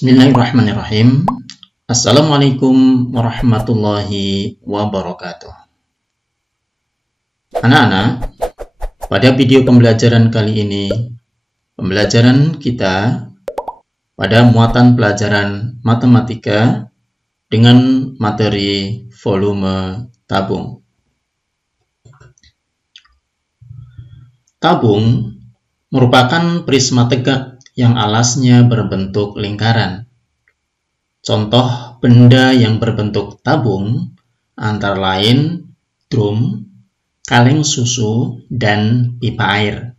Bismillahirrahmanirrahim. Assalamualaikum warahmatullahi wabarakatuh. Anak-anak, pada video pembelajaran kali ini, pembelajaran kita pada muatan pelajaran matematika dengan materi volume tabung. Tabung merupakan prisma tegak yang alasnya berbentuk lingkaran. Contoh benda yang berbentuk tabung antara lain drum, kaleng susu, dan pipa air.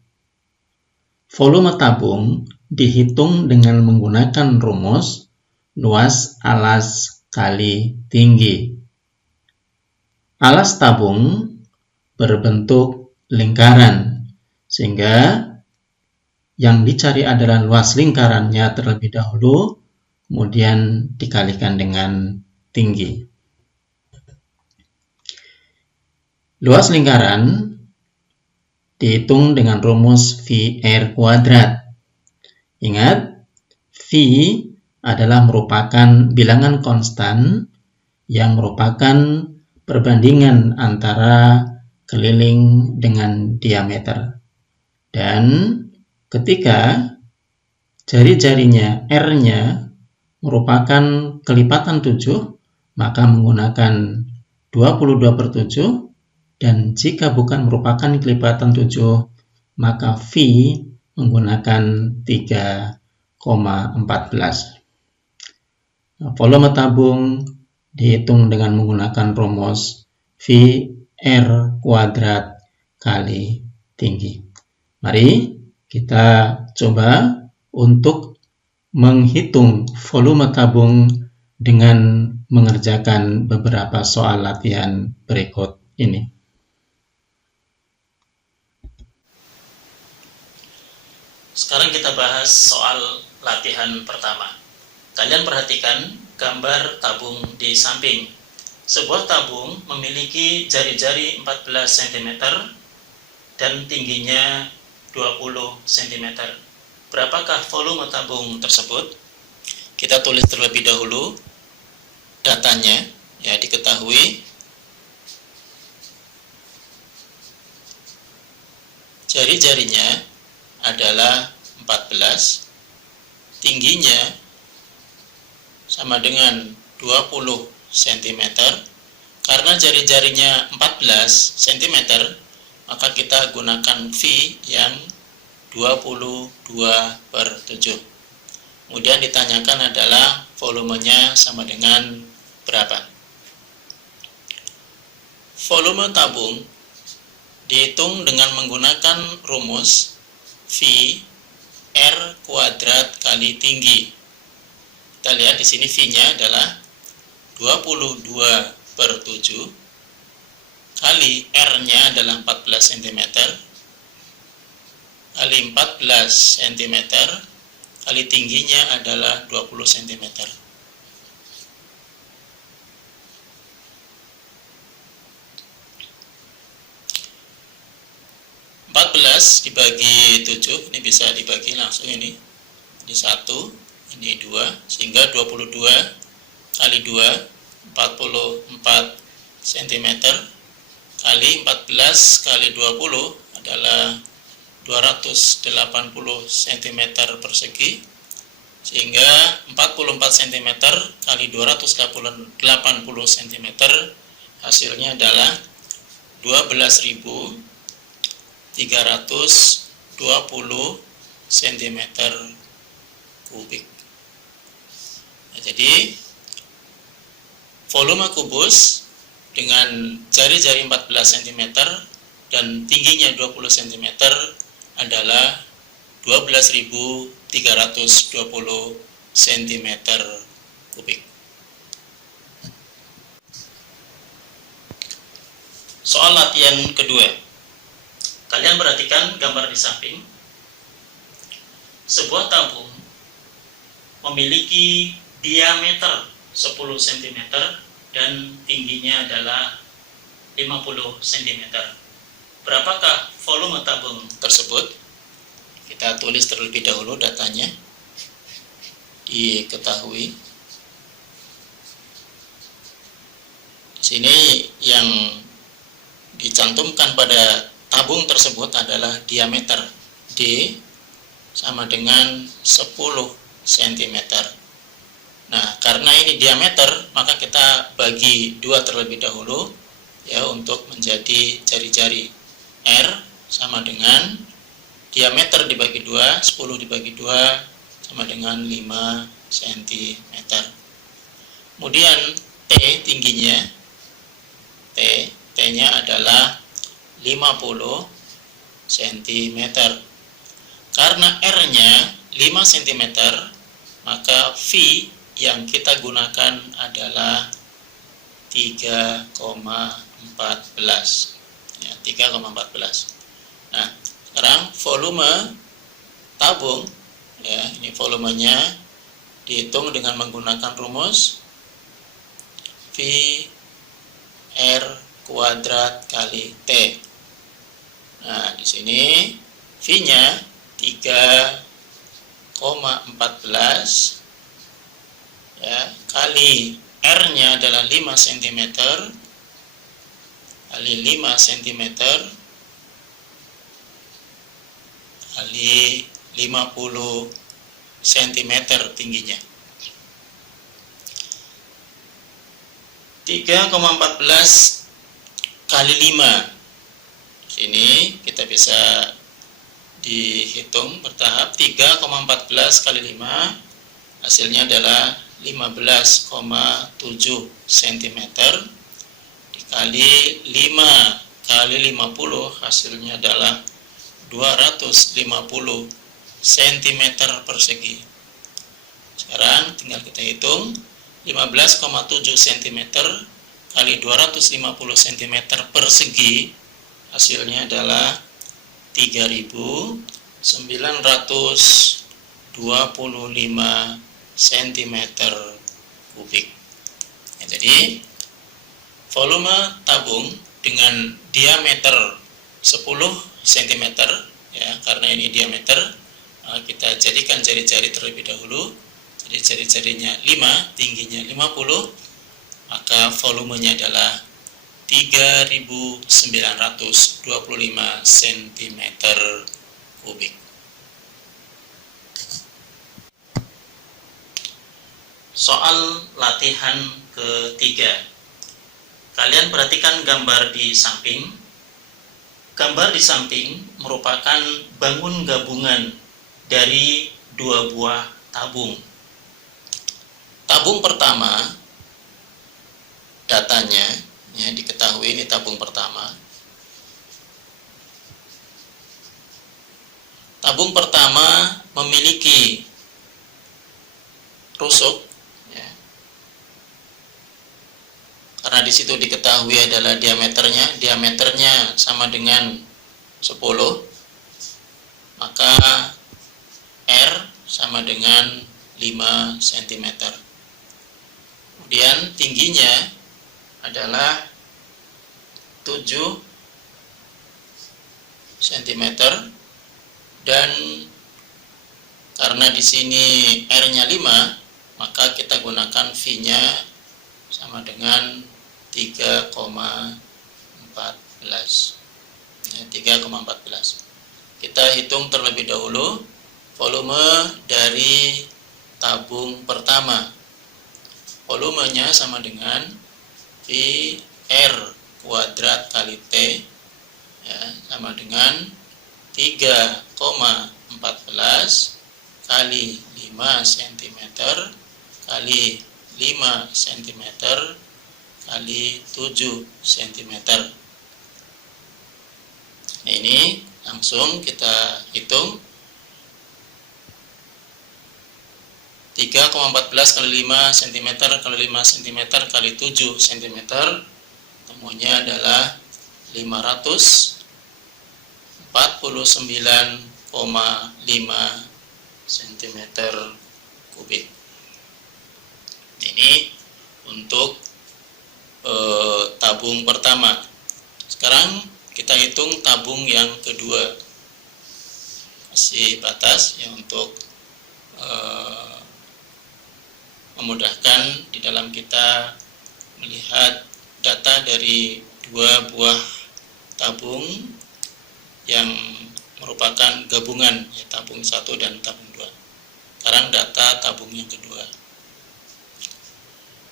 Volume tabung dihitung dengan menggunakan rumus luas alas kali tinggi. Alas tabung berbentuk lingkaran, sehingga yang dicari adalah luas lingkarannya terlebih dahulu, kemudian dikalikan dengan tinggi. Luas lingkaran dihitung dengan rumus VR kuadrat. Ingat, V adalah merupakan bilangan konstan yang merupakan perbandingan antara keliling dengan diameter. Dan ketika jari-jarinya R-nya merupakan kelipatan 7, maka menggunakan 22/7, dan jika bukan merupakan kelipatan 7, maka V menggunakan 3,14. Volume tabung dihitung dengan menggunakan rumus VR kuadrat kali tinggi. Mari kita coba untuk menghitung volume tabung dengan mengerjakan beberapa soal latihan berikut ini. Sekarang kita bahas soal latihan pertama. Kalian perhatikan gambar tabung di samping. Sebuah tabung memiliki jari-jari 14 cm dan tingginya 20 cm. Berapakah volume tabung tersebut? Kita tulis terlebih dahulu datanya, ya, diketahui jari-jarinya adalah 14, tingginya sama dengan 20 cm. Karena jari-jarinya 14 cm, maka kita gunakan V yang 22/7. Kemudian ditanyakan adalah volumenya sama dengan berapa. Volume tabung dihitung dengan menggunakan rumus V R kuadrat kali tinggi. Kita lihat di sini V-nya adalah 22/7 kali R-nya adalah 14 cm kali 14 cm kali tingginya adalah 20 cm. Dibagi 7, ini bisa dibagi langsung, ini 1, ini 2, sehingga 22 kali 2 44 cm kali 14 kali 20 adalah 280 cm persegi, sehingga 44 cm kali 280 cm hasilnya adalah 12.320 cm kubik. Nah, jadi volume kubus dengan jari-jari 14 cm dan tingginya 20 cm adalah 12.320 cm kubik. Soal latihan kedua. Kalian perhatikan gambar di samping. Sebuah tabung memiliki diameter 10 cm dan tingginya adalah 50 cm. Berapakah volume tabung tersebut? Kita tulis terlebih dahulu datanya. diketahui. Di sini yang dicantumkan pada tabung tersebut adalah diameter D sama dengan 10 cm. Nah, karena ini diameter, maka kita bagi dua terlebih dahulu ya untuk menjadi jari-jari. R sama dengan diameter dibagi 2, 10 dibagi 2 sama dengan 5 cm. Kemudian T tingginya, T-nya adalah 50 cm. Karena R-nya 5 cm, maka V yang kita gunakan adalah 3,14. Ya, 3,14. Nah, sekarang volume tabung, ya, ini volumenya dihitung dengan menggunakan rumus V R kuadrat kali T. Nah, di sini V-nya 3,14 ya, kali R-nya adalah 5 cm kali 5 cm kali 50 cm tingginya. 3,14 kali 5. Sini kita bisa dihitung bertahap. 3,14 kali 5 hasilnya adalah 15,7 cm dikali 5 kali 50 hasilnya adalah 250 cm persegi. Sekarang tinggal kita hitung 15,7 cm kali 250 cm persegi hasilnya adalah 3.925 cm kubik. Ya, jadi volume tabung dengan diameter 10 cm ya, karena ini diameter, kita jadikan jari-jari terlebih dahulu. Jadi jari-jarinya 5, tingginya 50, maka volumenya adalah 3.925 cm kubik. Soal latihan ketiga. Kalian perhatikan gambar di samping. Gambar di samping merupakan bangun gabungan dari dua buah tabung. Tabung pertama, datanya ya, diketahui ini tabung pertama. Tabung pertama memiliki rusuk ya, karena di situ diketahui adalah diameternya sama dengan 10, maka R sama dengan 5 cm. Kemudian tingginya adalah 7 cm dan karena di sini R-nya 5, maka kita gunakan V-nya sama dengan 3,14. Ya, 3,14. Kita hitung terlebih dahulu volume dari tabung pertama. Volumenya sama dengan V R kuadrat kali T ya, sama dengan 3,14 kali 5 cm kali 5 cm kali 7 cm. Nah, ini langsung kita hitung 3,14 kali 5 cm kali 5 cm kali 7 cm, temunya adalah 549,5 cm kubik. Ini untuk tabung pertama. Sekarang kita hitung tabung yang kedua. Kasih batas ya untuk memudahkan di dalam kita melihat data dari dua buah tabung yang merupakan gabungan, ya, tabung 1 dan tabung 2. Sekarang data tabung yang kedua.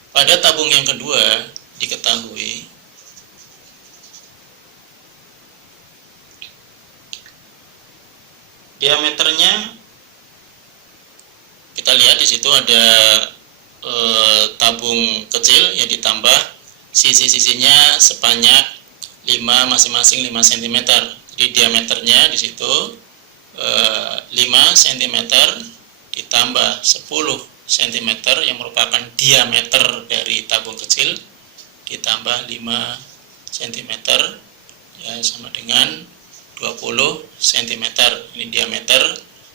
Pada tabung yang kedua diketahui diameternya, kita lihat di situ ada tabung kecil yang ditambah sisi-sisinya sebanyak 5 masing-masing 5 cm. Jadi diameternya di situ 5 cm ditambah 10 cm yang merupakan diameter dari tabung kecil ditambah 5 cm, ya, sama dengan 20 cm. Ini diameter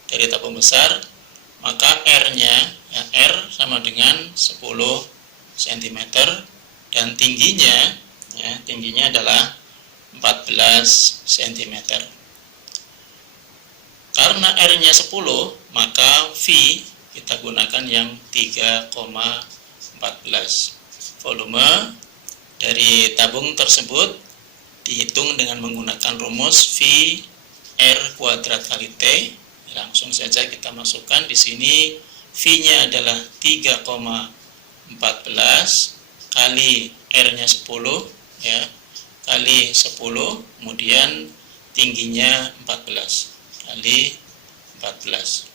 dari tabung besar, maka R-nya, ya, R sama dengan 10 cm dan tingginya, ya, tingginya adalah 14 cm. Karena R-nya 10, maka V kita gunakan yang 3,14. Volume dari tabung tersebut dihitung dengan menggunakan rumus V R kuadrat kali T. Langsung saja kita masukkan di sini. V-nya adalah 3,14 kali R-nya 10, ya, kali 10, kemudian tingginya 14 kali 14.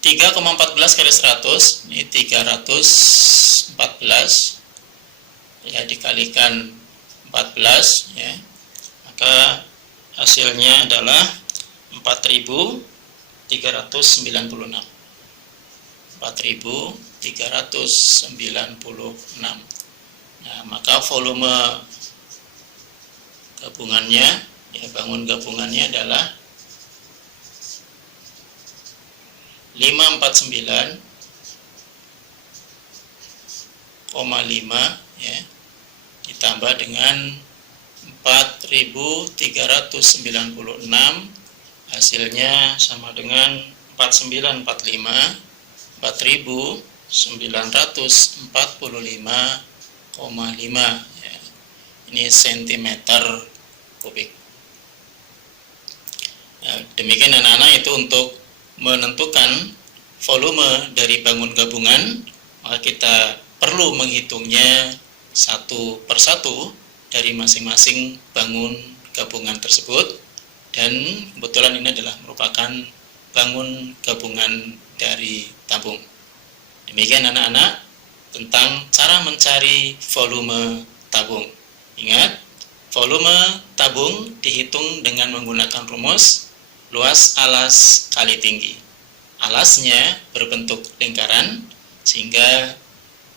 3,14 kali 100, ini 314, ya, dikalikan 14, ya, maka hasilnya adalah 4.396. 4.396. Nah, maka volume gabungannya, ya, bangun gabungannya adalah 549,5, ya, ditambah dengan 4.396, hasilnya sama dengan 4945, 4.945,5, ya. Ini cm3. Nah, demikian anak-anak, itu untuk menentukan volume dari bangun gabungan, maka kita perlu menghitungnya satu persatu dari masing-masing bangun gabungan tersebut, dan kebetulan ini adalah merupakan bangun gabungan dari tabung. Demikian anak-anak tentang cara mencari volume tabung. Ingat, volume tabung dihitung dengan menggunakan rumus luas alas kali tinggi. Alasnya berbentuk lingkaran sehingga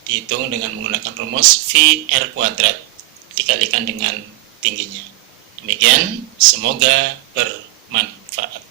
dihitung dengan menggunakan rumus V R kuadrat dikalikan dengan tingginya. Demikian, semoga bermanfaat.